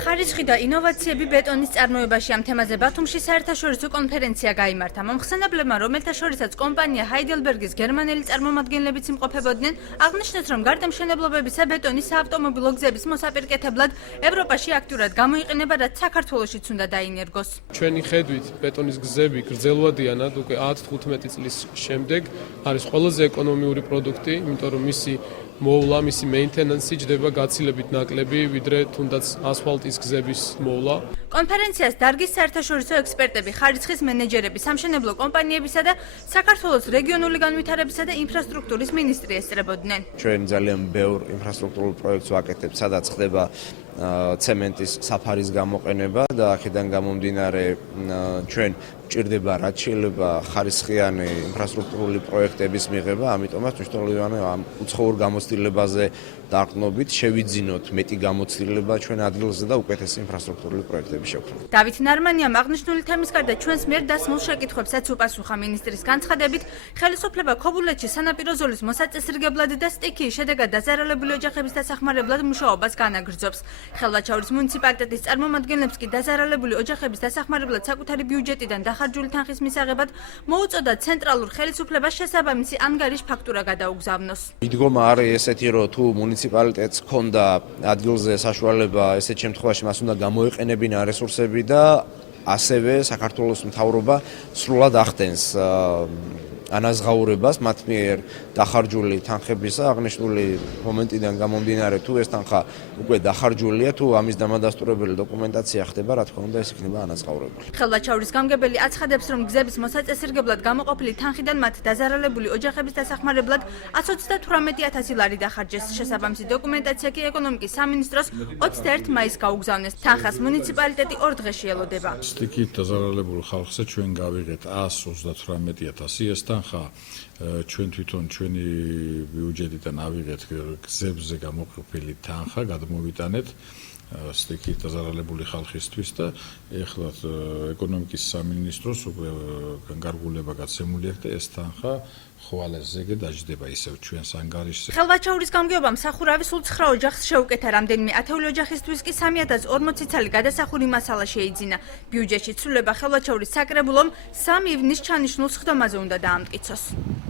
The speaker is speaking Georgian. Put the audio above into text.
ხარისხი და ინოვაციები ბეტონის წარმოებაში ამ თემაზე ბათუმში საერთაშორისო კონფერენცია გაიმართა. მომხსენებლებმა, რომელთა შორისაც კომპანია ჰაიდელბერგის გერმანელი წარმომადგენლებიც იმყოფებოდნენ, აღნიშნეს, რომ გარდა მშენებლობებისა ბეტონის საავტომობილო გზების მოსაპირკეთებლად ევროპაში აქტიურად გამოიყენება, რაც საქართველოშიც უნდა დაინერგოს. ჩვენი ხედვით ბეტონის გზები გრძელვადიანად უკვე 10-15 წლის შემდეგ არის ყველაზე ეკონომიური პროდუქტი, იმიტომ რომ მისი მოვლა, მისი მეინტენანსი ჯდება გაცილებით ნაკლები, ვიდრე თუნდაც ასფალტის გზების მოვლა. კონფერენციას დარგის საერთაშორისო ექსპერტები, ხარისხის მენეჯერები, სამშენებლო კომპანიებისა და საქართველოს რეგიონული განვითარებისა და ინფრასტრუქტურის მინისტრი ესწრებოდნენ. ჩვენ ძალიან ბევრ ინფრასტრუქტურულ პროექტს ვაკეთებთ, სადაც ხდება ცემენტის საფარის გამოყენება და აქედან გამომდინარე ჩვენ ჭირდება რაც შეიძლება ხარისხიანი ინფრასტრუქტურული პროექტების მიღება, ამიტომაც მნიშვნელოვანია ამ უცხოურ გამოცდილებაზე დაყრდნობით შევიძინოთ მეტი გამოცდილება ჩვენ ადგილზე და უკეთესი ინფრასტრუქტურული პროექტების შექმნა. დავით ნარმანიამ აღნიშნული თემის გარდა ჩვენს მიერ დასმულ შეკითხვებსაც უპასუხა მინისტრის განცხადებით, ხელისუფლება ქობულეთში სანაპირო ზოლის მოსაწესრიგებლად და სტიქიის შედეგად დაზარალებული ოჯახების დასახმარებლად მუშაობას განაგრძობს. ხელვაჩაურის მუნიციპალიტეტის წარმომადგენლებს კი დაზარალებული ოჯახების დასახმარებლად საკუთარი ბიუჯეტიდან დახარჯული თანხის მისაღებად მოუწოდა ცენტრალურ ხელისუფლებას შესაბამისი ანგარიშ ფაქტურა გადაუგზავნოს. მიდგომა არის ესეთი, რომ თუ მუნიციპალიტეტს ჰქონდა ადგილზე საშუალება, ესეთ შემთხვევაში მას უნდა გამოეყენებინა რესურსები და ასევე საქართველოს მთავრობა სრულად ახდენს ანაზღაურებას მათ მიერ დახარჯული თანხებისა აღნიშნული მომენტიდან გამომდინარე თუ ეს თანხა უკვე დახარჯულია თუ ამის დამადასტურებელი დოკუმენტაცია ხდება, რა თქმა უნდა ეს იქნება ანაზღაურებული. ხელვაჩაურის გამგებელი აცხადებს, რომ გზების მოსაწესრიგებლად გამოყოფილი თანხიდან მათ დაზარალებული ოჯახების დასახმარებლად 128,000 ლარი დახარჯეს. შესაბამისი დოკუმენტაცია კი ეკონომიკის სამინისტროს 21 მაისს გაუგზავნეს. თანხას მუნიციპალიტეტი 2 დღეში ელოდება. სტიქით დაზარალებულ ხალხზე ჩვენ გავიღეთ 138,000 ეს თანხა ჩვენ თვითონ ჩვენი ბიუჯეტიდან ავიღეთ გზებზე გამოყოფილი თანხა გადმოვიტანეთ სტიქით დაზარალებული ხალხისთვის და ეხლა ეკონომიკის სამინისტროს უკვე განკარგულება გაცემული აქვს და ეს თანხა ხვალესზე დაждდება ისევ ჩვენს ანგარიშზე. ხელვაჩაურის გამგეობამ სახურავი სულ 9 ოჯახს შეუკეთა, რამდენიმე ათეული ოჯახისთვის კი 3,040 ცალი გადასახური მასალა შეიძინა. ბიუჯეტში ცვლილება ხელვაჩაურის საკრებულომ 3 ივნის ჩანიშნულ სხდომაზე უნდა დაამტკიცოს.